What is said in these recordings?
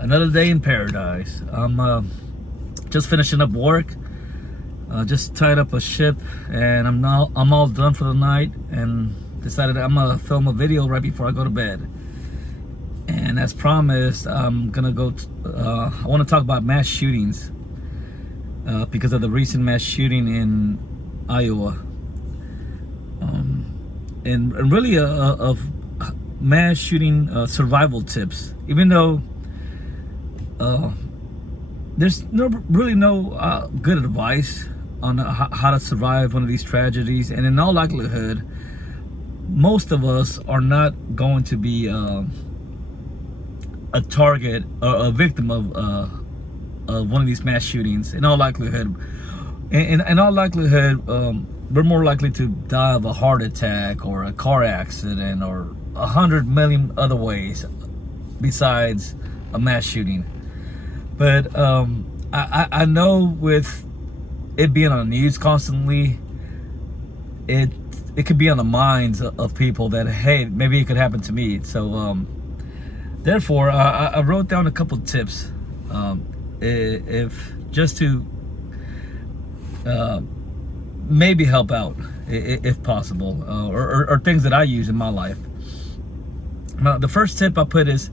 Another day in paradise. I'm just finishing up work. Just tied up a ship, and I'm all done for the night. And decided I'm gonna film a video right before I go to bed. And as promised, I'm gonna go. I want to talk about mass shootings because of the recent mass shooting in Iowa, and really of mass shooting survival tips. Even though there's really no good advice on how to survive one of these tragedies, and in all likelihood, most of us are not going to be a target or a victim of one of these mass shootings. In all likelihood, in all likelihood, we're more likely to die of a heart attack or a car accident or 100 million other ways besides a mass shooting. But I know with it being on the news constantly, it could be on the minds of people that, hey, maybe it could happen to me. So therefore, I wrote down a couple tips, if just to maybe help out if possible, or things that I use in my life. Now, the first tip I put is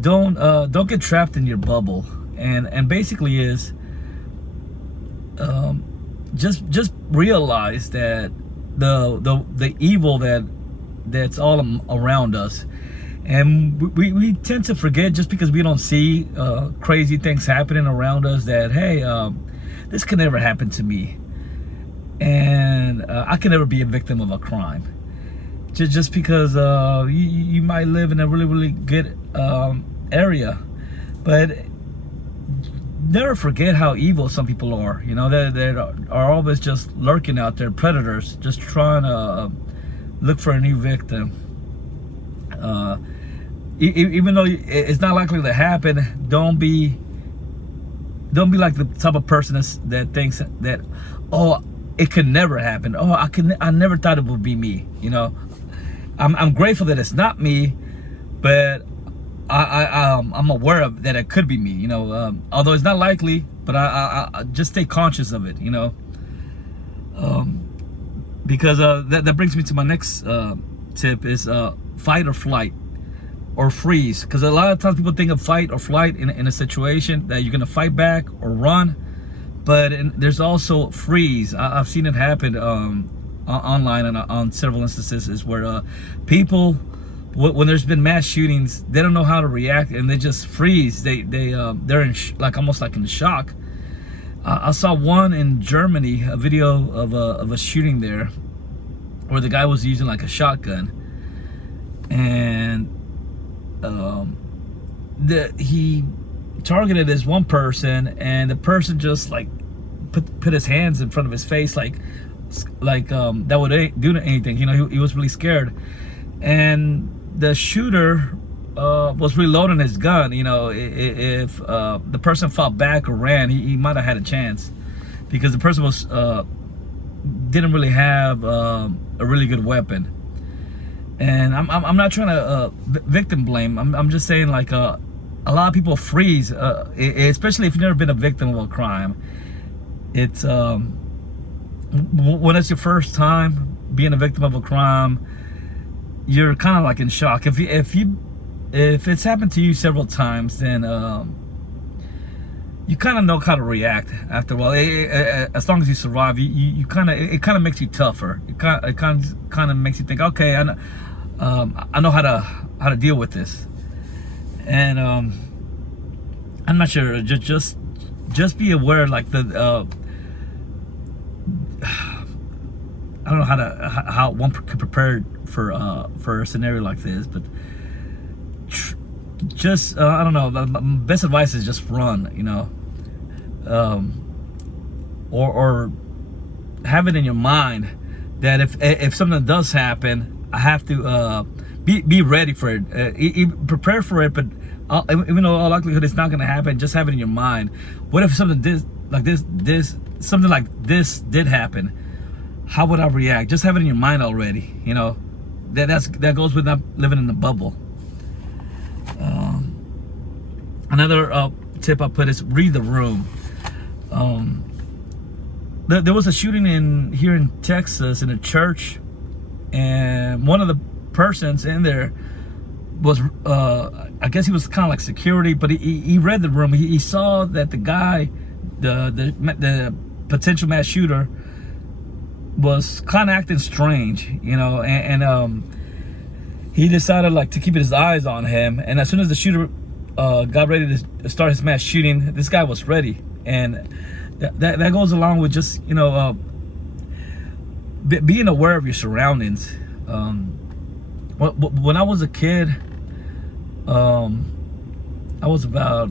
don't get trapped in your bubble, and basically is just realize that the evil that's all around us, and we tend to forget, just because we don't see crazy things happening around us, that hey, this could never happen to me, and I could never be a victim of a crime. Just because you might live in a really good area, but never forget how evil some people are. You know, they are always just lurking out there, predators, just trying to look for a new victim. Even though it's not likely to happen, don't be like the type of person that thinks that, oh, it could never happen. Oh, I never thought it would be me. You know, I'm grateful that it's not me, but I'm aware of that it could be me. You know, although it's not likely, but I just stay conscious of it. You know, because that brings me to my next tip is fight or flight or freeze. Because a lot of times people think of fight or flight in a situation that you're gonna fight back or run, but there's also freeze. I've seen it happen online and on several instances, is where people, when there's been mass shootings, they don't know how to react and they just freeze. They're in almost like in shock. I saw one in Germany, a video of a shooting there, where the guy was using like a shotgun, and he targeted this one person, and the person just like put his hands in front of his face, like that would do anything. You know, he was really scared, and the shooter was reloading his gun. You know, if the person fought back or ran, he might have had a chance, because the person was didn't really have a really good weapon. And I'm not trying to victim blame. I'm just saying, like, a lot of people freeze, especially if you've never been a victim of a crime. It's when it's your first time being a victim of a crime, you're kind of like in shock. If it's happened to you several times, then you kind of know how to react after a while. As long as you survive, it kind of makes you tougher. It kind of makes you think, okay, I know how to deal with this. And I'm not sure. Just be aware, like I don't know how one could prepare for a scenario like this, but just I don't know. The best advice is just run. You know, or have it in your mind that if something does happen, I have to be ready for it. Prepare for it, but even though all likelihood it's not going to happen, just have it in your mind. What if something something like this did happen? How would I react? Just have it in your mind already. You know, that goes with not living in the bubble. Another tip I put is read the room. There was a shooting here in Texas in a church, and one of the persons in there was I guess he was kind of like security, but he read the room. He saw that the guy, the potential mass shooter, was kind of acting strange, and he decided like to keep his eyes on him. And as soon as the shooter got ready to start his mass shooting, this guy was ready. And that goes along with just being aware of your surroundings. When I was a kid, I was about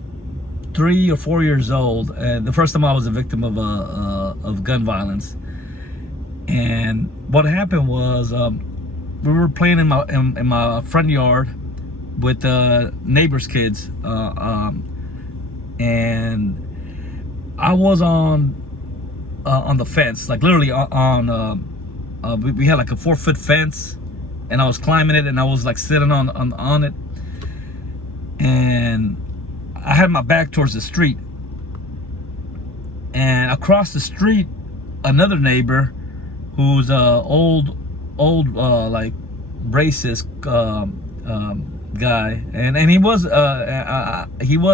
3 or 4 years old, and the first time I was a victim of gun violence. And what happened was we were playing in my front yard with neighbors' kids, and I was on the fence, like literally we had like a 4-foot fence, and I was climbing it, and I was like sitting on it, and I had my back towards the street, and across the street, another neighbor who's old like racist guy, and he was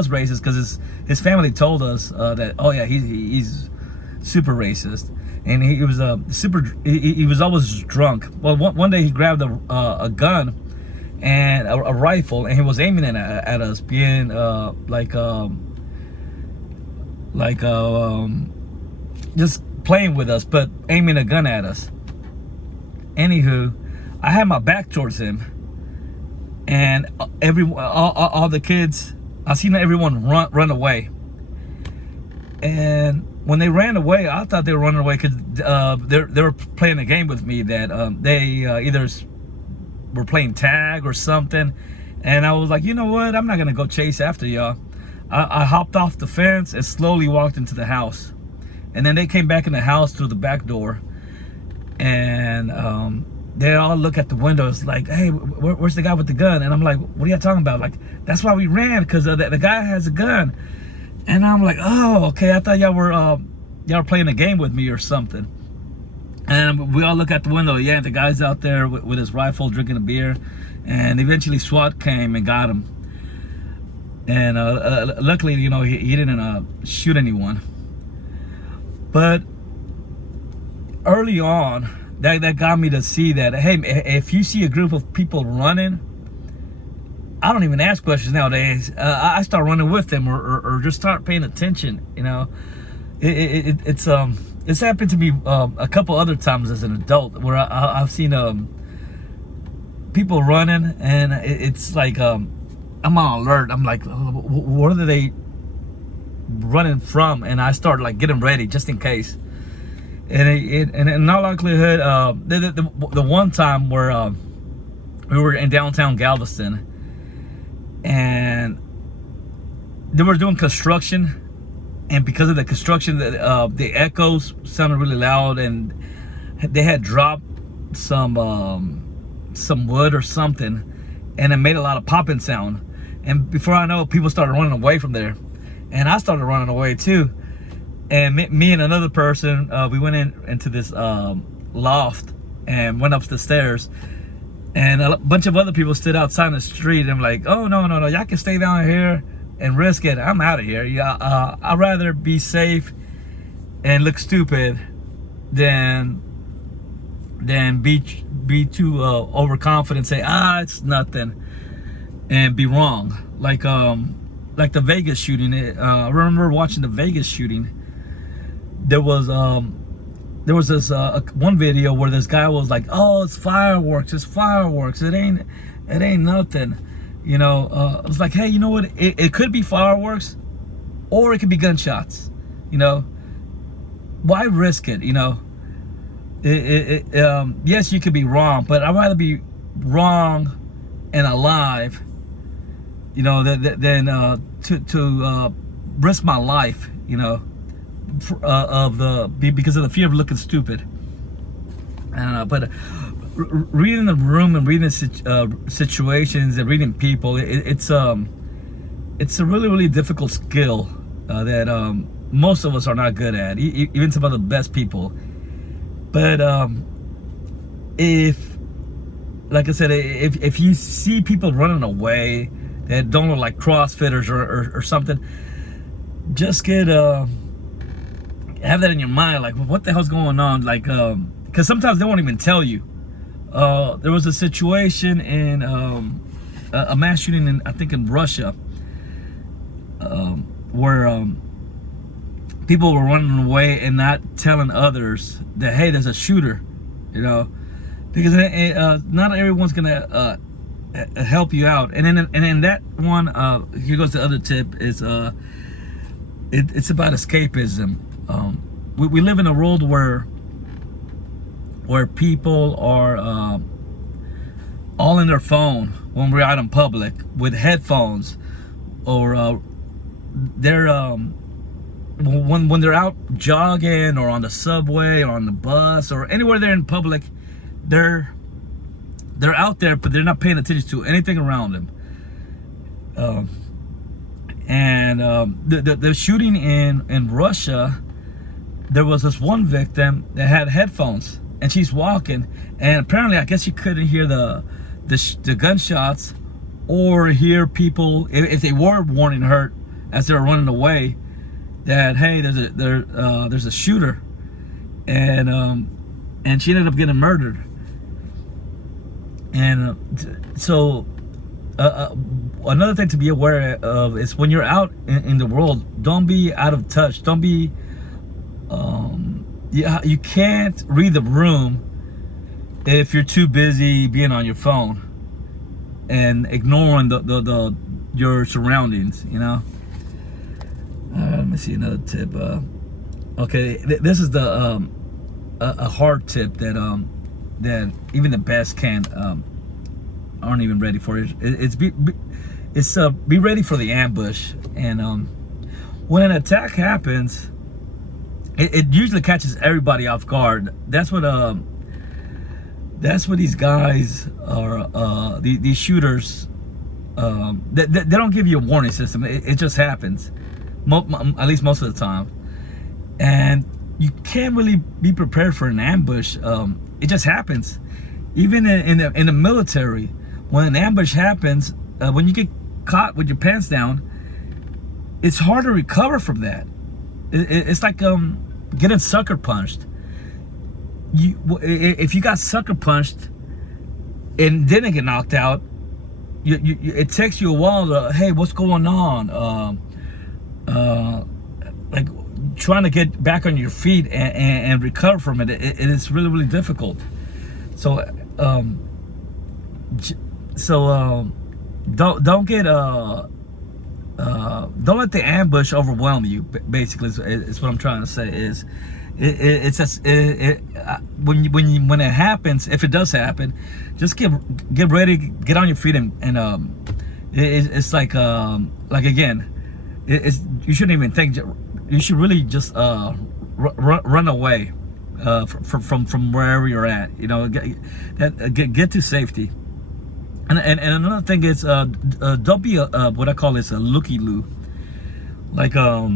racist because his family told us that, oh yeah, he's super racist, and he was he was always drunk. Well, one day he grabbed a gun and a rifle, and he was aiming it at us, being just playing with us, but aiming a gun at us. Anywho, I had my back towards him, and all the kids, I seen everyone run away. And when they ran away, I thought they were running away because they were playing a game with me that they either were playing tag or something. And I was like, you know what? I'm not gonna go chase after y'all. I hopped off the fence and slowly walked into the house. And then they came back in the house through the back door, and they all look at the windows like, hey, where's the guy with the gun? And I'm like, what are y'all talking about? Like, that's why we ran, because the guy has a gun. And I'm like, oh, okay, I thought y'all were playing a game with me or something. And we all look at the window. Yeah, the guy's out there with his rifle drinking a beer. And eventually SWAT came and got him. And luckily, he didn't shoot anyone. But early on, that got me to see that, hey, if you see a group of people running, I don't even ask questions nowadays. I start running with them, or just start paying attention. It's happened to me a couple other times as an adult, where I've seen people running, and it's like I'm on alert. I'm like, what are they running from? And I start like getting ready just in case. And in all likelihood, the one time where we were in downtown Galveston, and they were doing construction, and because of the construction, the echoes sounded really loud, and they had dropped some wood or something, and it made a lot of popping sound. And before I know it, people started running away from there, and I started running away too. And me and another person, we went into this loft and went up the stairs, and a bunch of other people stood outside in the street. And I'm like, oh, no, y'all can stay down here and risk it. I'm out of here. Yeah, I'd rather be safe and look stupid than be too overconfident, say, it's nothing, and be wrong. Like the Vegas shooting. I remember watching the Vegas shooting. There was this one video where this guy was like, oh, it's fireworks, it ain't nothing. I was like, hey, you know what, it could be fireworks, or it could be gunshots. Why risk it? Yes, you could be wrong, but I'd rather be wrong and alive, than to risk my life, because of the fear of looking stupid. I don't know, but reading the room and reading situations and reading people, it's it's a really, really difficult skill that most of us are not good at, even some of the best people. But if, like I said, if you see people running away that don't look like CrossFitters or something, just get have that in your mind, like, what the hell's going on? Like, because sometimes they won't even tell you. There was a situation in a mass shooting in, I think, in Russia, where people were running away and not telling others that, hey, there's a shooter, you know, because not everyone's gonna help you out. And then that one, here goes the other tip, is it's about escapism. We live in a world where people are all in their phone when we're out in public with headphones, or they're when they're out jogging or on the subway or on the bus or anywhere they're in public, they're out there, but they're not paying attention to anything around them. The shooting in Russia, there was this one victim that had headphones, and she's walking, and apparently, I guess she couldn't hear the gunshots, or hear people if they were warning her as they were running away that, hey, there's a shooter, and she ended up getting murdered. And so another thing to be aware of is when you're out in the world, don't be out of touch. Don't be you can't read the room if you're too busy being on your phone and ignoring your surroundings, you know. Let me see another tip. Okay, this is the a hard tip that even the best aren't even ready for it. It's be ready for the ambush. And when an attack happens, it usually catches everybody off guard. That's what these guys are. These shooters, they don't give you a warning system. It just happens, at least most of the time, and you can't really be prepared for an ambush. It just happens. Even in the military, when an ambush happens, when you get caught with your pants down, it's hard to recover from that. It's like getting sucker punched. If you got sucker punched and didn't get knocked out, it takes you a while to, hey, what's going on? Like trying to get back on your feet and recover from it. It is really, really difficult. So don't get don't let the ambush overwhelm you. Basically, is what I'm trying to say. Is when it happens, if it does happen, just get ready, get on your feet, and it's like again, you shouldn't even think. You should really just run away from wherever you're at. You know, get to safety. And another thing is, don't be what I call this a looky-loo. Like I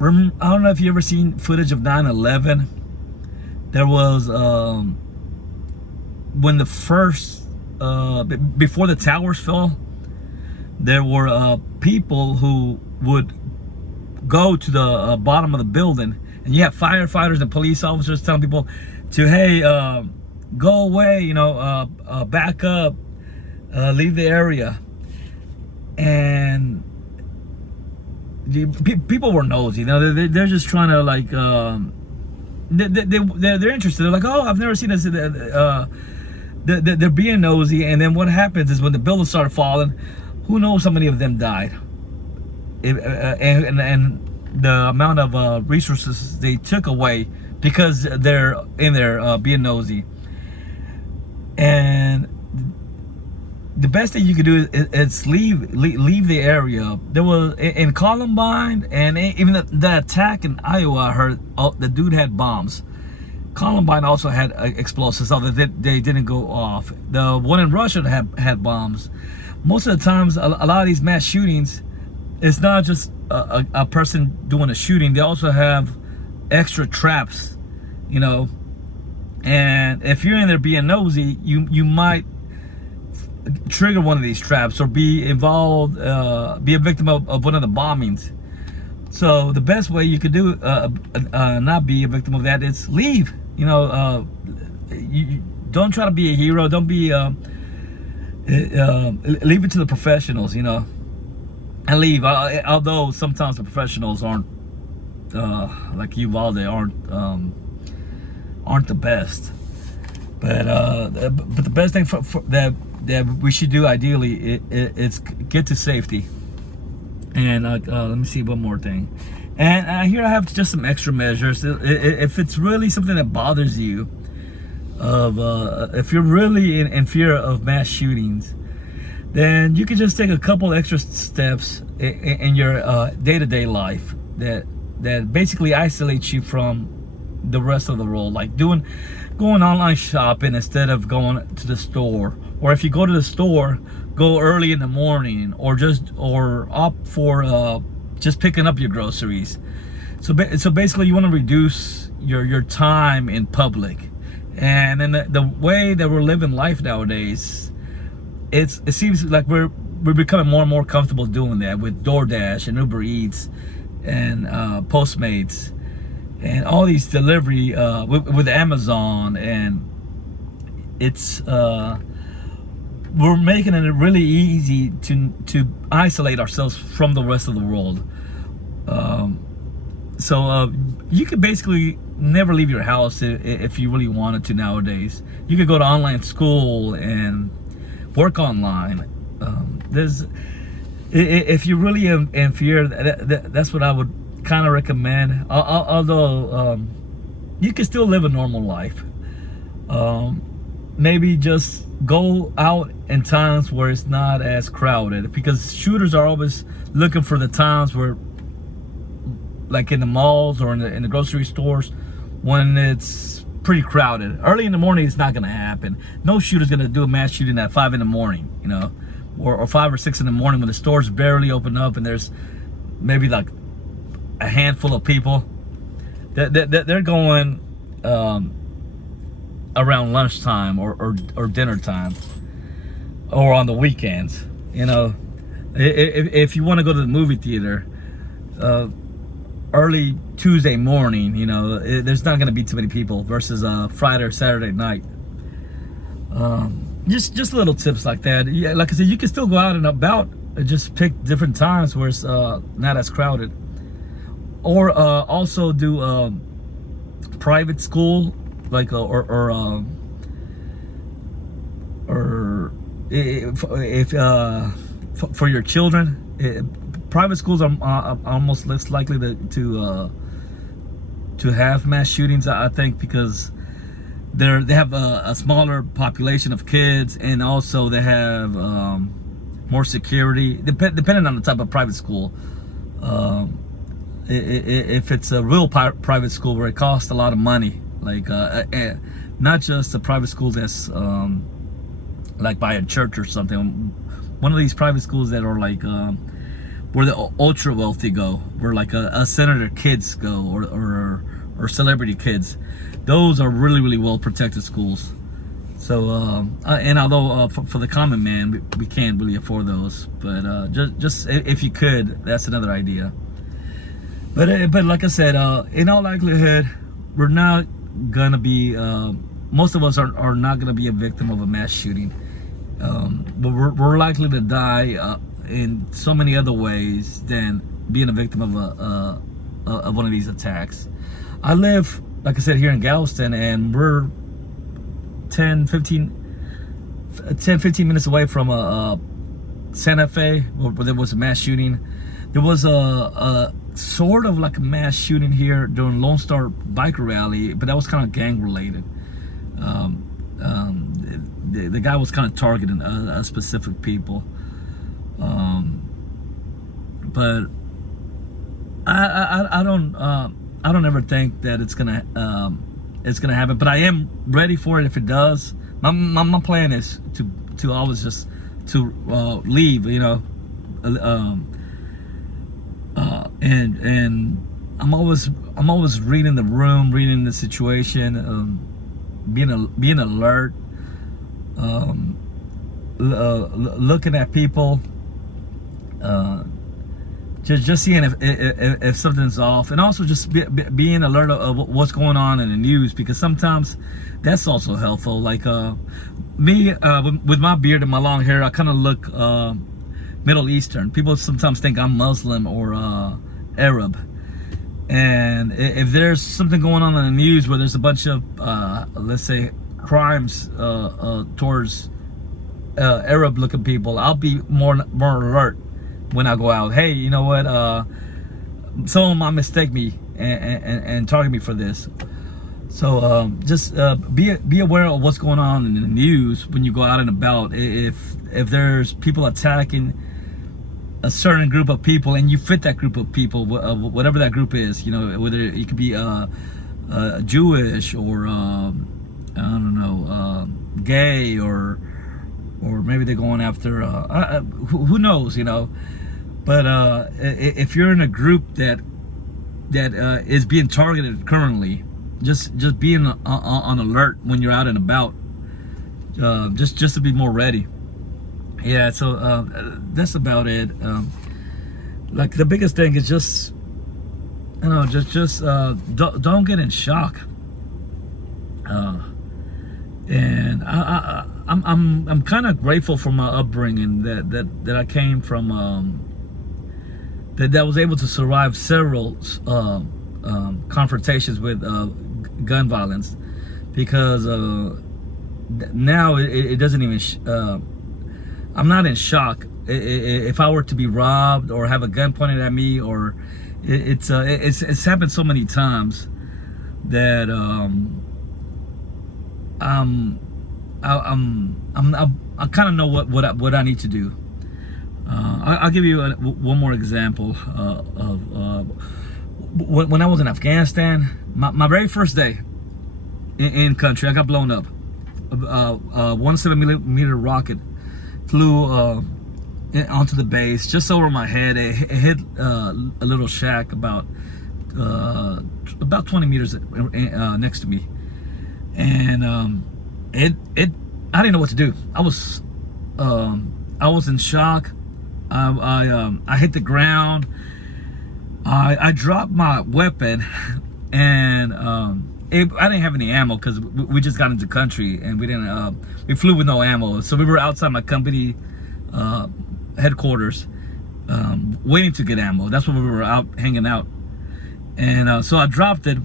don't know if you ever seen footage of 9/11. There was when the first before the towers fell, there were people who would go to the bottom of the building, and you have firefighters and police officers telling people to, hey, go away, you know, back up, leave the area. And people were nosy, you know. They're just trying to, like, they're interested. They're like, oh, I've never seen this. They're being nosy. And then what happens is when the buildings started falling, who knows how many of them died, and the amount of resources they took away because they're in there being nosy. And the best thing you could do is leave the area. There was in Columbine, and even the attack in Iowa, I heard the dude had bombs. Columbine also had explosives, although they didn't go off. The one in Russia had bombs. most of the times, a lot of these mass shootings, it's not just a person doing a shooting. They also have extra traps, you know. And if you're in there being nosy, you might trigger one of these traps or be involved, be a victim of one of the bombings. So the best way you could do not be a victim of that is leave. You know, you don't try to be a hero. Don't be leave it to the professionals. You know, and leave. Although sometimes the professionals aren't like Uvalde aren't the best. But the best thing for that we should do ideally is get to safety. And let me see one more thing. And here I have just some extra measures. If it's really something that bothers you, if you're really in fear of mass shootings, then you can just take a couple extra steps in your day-to-day life that basically isolates you from the rest of the world, like going online shopping instead of going to the store. Or if you go to the store, go early in the morning, or opt for just picking up your groceries. So basically, you want to reduce your time in public. And then the way that we're living life nowadays, it seems like we're becoming more and more comfortable doing that with DoorDash and Uber Eats and Postmates and all these delivery with Amazon, and it's we're making it really easy to isolate ourselves from the rest of the world. So you could basically never leave your house if you really wanted to nowadays. You could go to online school and work online. If you're really in fear, that's what I would kind of recommend. Although you can still live a normal life. Maybe just go out in times where it's not as crowded, because shooters are always looking for the times where, like in the malls or in the grocery stores, when it's pretty crowded. Early in the morning, it's not going to happen. No shooter's going to do a mass shooting at 5 in the morning, you know, or 5 or 6 in the morning when the stores barely open up and there's maybe like a handful of people. They're going around lunchtime or dinner time, or on the weekends. You know, if you want to go to the movie theater early Tuesday morning, you know, there's not going to be too many people versus Friday or Saturday night. Just little tips like that. Yeah, like I said, you can still go out and about. Just pick different times where it's not as crowded. Or also do private school, like or if for your children, private schools are almost less likely to have mass shootings, I think, because they have a smaller population of kids, and also they have more security, depending on the type of private school. If it's a real private school where it costs a lot of money, like not just a private school that's like by a church or something. One of these private schools that are like where the ultra wealthy go, where like a senator kids go, or celebrity kids. Those are really, really well protected schools. So and although for the common man, we can't really afford those, but just if you could, that's another idea. But like I said, in all likelihood, we're not gonna be. Most of us are not gonna be a victim of a mass shooting. But we're likely to die in so many other ways than being a victim of one of these attacks. I live, like I said, here in Galveston, and we're 10-15 minutes away from Santa Fe, where there was a mass shooting. There was a sort of like a mass shooting here during Lone Star Biker Rally, but that was kind of gang related. The guy was kind of targeting a specific people, but I don't ever think that it's gonna happen. But I am ready for it if it does. My plan is to always just leave, and I'm always reading the room, reading the situation, being alert, looking at people, just seeing if something's off, and also just being alert of what's going on in the news, because sometimes that's also helpful. Like me, with my beard and my long hair, I kind of look Middle Eastern. People sometimes think I'm Muslim or Arab, and if there's something going on in the news where there's a bunch of let's say crimes towards Arab-looking people, I'll be more alert when I go out. Hey, you know what? Someone might mistake me and target me for this. So just be aware of what's going on in the news when you go out and about. If there's people attacking a certain group of people, and you fit that group of people, whatever that group is, whether it could be Jewish or I don't know, gay, or maybe they're going after who knows, but if you're in a group that is being targeted currently, just being on alert when you're out and about, just to be more ready. Yeah, so that's about it. Like the biggest thing is just don't get in shock. And I'm kind of grateful for my upbringing, that I came from, that was able to survive several confrontations with gun violence, because now it doesn't even I'm not in shock. If I were to be robbed or have a gun pointed at me, or it's happened so many times that I kind of know what I need to do. I'll give you one more example of when I was in Afghanistan. My very first day in country, I got blown up. 1.7 millimeter rocket flew onto the base just over my head. It hit a little shack about 20 meters next to me, and I didn't know what to do. I was in shock. I hit the ground. I dropped my weapon, and I didn't have any ammo, because we just got into country, and we flew with no ammo. So we were outside my company headquarters, waiting to get ammo. That's when we were out hanging out, and so I dropped it,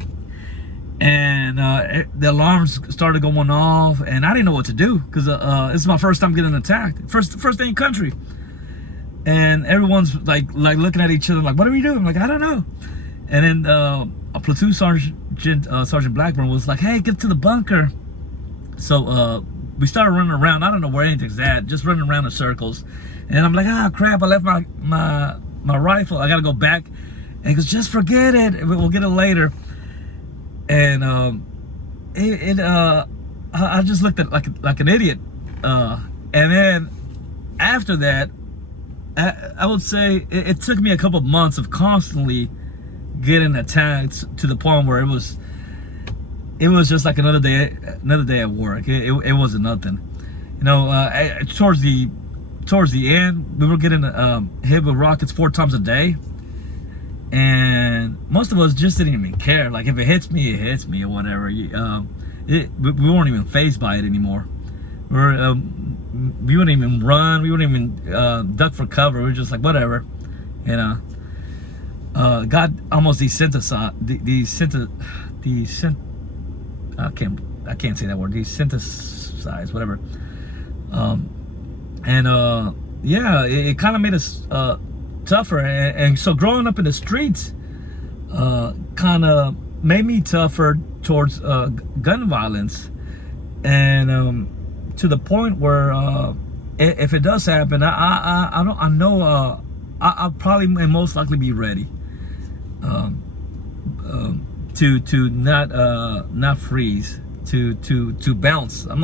and the alarms started going off, and I didn't know what to do, because this is my first time getting attacked, first day in country, and everyone's like looking at each other like, what are we doing? I'm like, I don't know. And then a platoon Sergeant Blackburn was like, hey, get to the bunker. So we started running around. I don't know where anything's at, just running around in circles. And I'm like, crap, I left my rifle. I gotta go back. And he goes, just forget it, we'll get it later. And I just looked at like an idiot. And then after that, I would say it took me a couple of months of constantly getting attacked, to the point where it was just like another day at work. It wasn't nothing, towards the end, we were getting hit with rockets 4 times a day, and most of us just didn't even care. Like, if it hits me, it hits me, or whatever. We weren't even fazed by it anymore. We wouldn't even run. We wouldn't even duck for cover. We were just like, whatever, God almost desensitized. I can't say that word. Desensitized, whatever. Yeah, it kind of made us tougher, and so growing up in the streets kind of made me tougher towards gun violence, and to the point where if it does happen, I know I'll probably and most likely be ready to not freeze, to bounce. I'm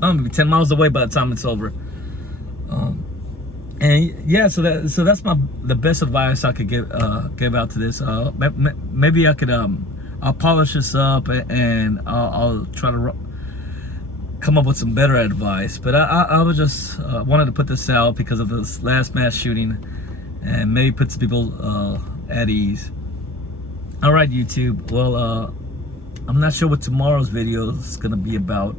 gonna be 10 miles away by the time it's over. And yeah, so that's the best advice I could give out to this. Maybe I could I'll polish this up, and I'll try to come up with some better advice. But I was just wanted to put this out because of this last mass shooting, and maybe put some people at ease. All right, YouTube. Well, I'm not sure what tomorrow's video is gonna be about.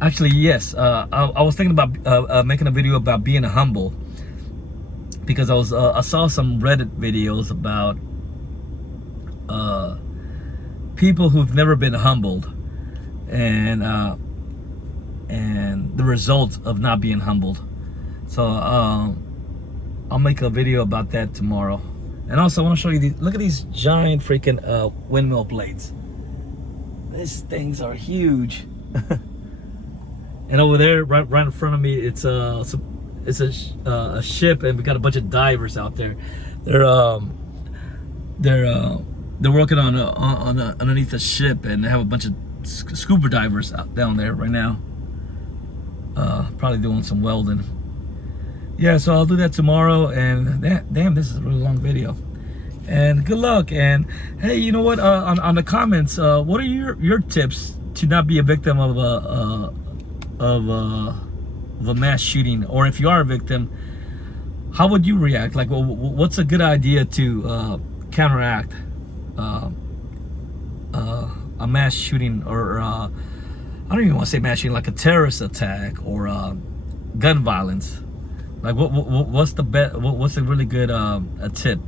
Actually, yes. I was thinking about making a video about being humble, because I saw some Reddit videos about people who've never been humbled, and the results of not being humbled. So I'll make a video about that tomorrow. And also, I want to show you these. Look at these giant freaking windmill blades. These things are huge. And over there, right in front of me, it's a ship, and we got a bunch of divers out there. They're working on underneath the ship, and they have a bunch of scuba divers out down there right now. Probably doing some welding. Yeah, so I'll do that tomorrow. And damn, this is a really long video. And good luck. And hey, you know what? On the comments, what are your tips to not be a victim of a mass shooting? Or if you are a victim, how would you react? Like, what's a good idea to counteract a mass shooting, or I don't even want to say mass shooting, like a terrorist attack or gun violence? Like, what's the what's a really good a tip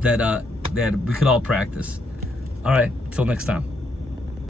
that we could all practice? All right, till next time.